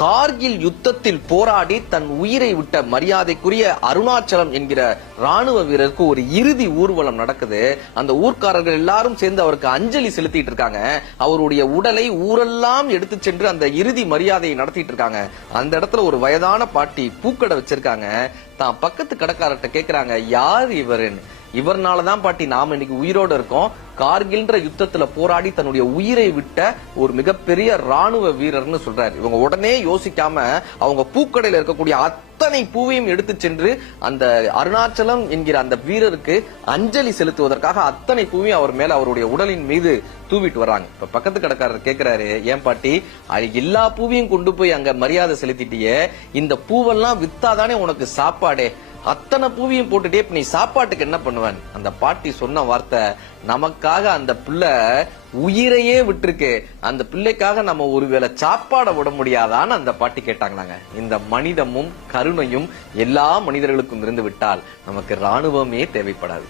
கார்கில் யுத்தத்தில் போராடி தன் உயிரை விட்ட மரியாதைக்குரிய அருணாச்சலம் என்கிற ராணுவ வீரருக்கு ஒரு இறுதி ஊர்வலம் நடக்குது. அந்த ஊர்க்காரர்கள் எல்லாரும் சேர்ந்து அவருக்கு அஞ்சலி செலுத்திட்டு இருக்காங்க. அவருடைய உடலை ஊரெல்லாம் எடுத்து சென்று அந்த இறுதி மரியாதையை நடத்திட்டு இருக்காங்க. அந்த இடத்துல ஒரு வயதான பாட்டி பூக்கடை வச்சிருக்காங்க. தான் பக்கத்து கடைக்காரர்கிட்ட கேக்குறாங்க யார் இவருன்னு? இவர்னால தான் பாட்டி நாம இன்னைக்கு உயிரோட இருக்கோம். கார்கில்ன்ற யுத்தத்துல போராடி தன்னுடைய உயிரை விட்ட ஒரு மிகப்பெரிய ராணுவ வீரர்னு சொல்றாரு. இவங்க உடனே யோசிக்காம அவங்க பூக்கடையில இருக்கக்கூடிய அத்தனை பூவையும் எடுத்து சென்று அந்த அருணாச்சலம் என்கிற அந்த வீரருக்கு அஞ்சலி செலுத்துவதற்காக அத்தனை பூவையும் அவர் மேல அவருடைய உடலின் மீது தூவிட்டு வர்றாங்க. இப்ப பக்கத்து கடைக்காரர் கேக்குறாரு ஏன் பாட்டி எல்லா பூவையும் கொண்டு போய் அங்க மரியாதை செலுத்திட்டியே. இந்த பூவெல்லாம் வித்தாதானே உனக்கு சாப்பாடே? அத்தனை பூவியும் போட்டுட்டே நீ சாப்பாட்டுக்கு என்ன பண்ணுவேன்? அந்த பாட்டி சொன்ன வார்த்தை நமக்காக அந்த பிள்ளை உயிரையே விட்டுருக்கு. அந்த பிள்ளைக்காக நம்ம ஒருவேளை சாப்பாட விட முடியாதான்னு அந்த பாட்டி கேட்டாங்களாங்க. இந்த மனிதமும் கருணையும் எல்லா மனிதர்களுக்கும் இருந்து விட்டால் நமக்கு ராணுவமே தேவைப்படாது.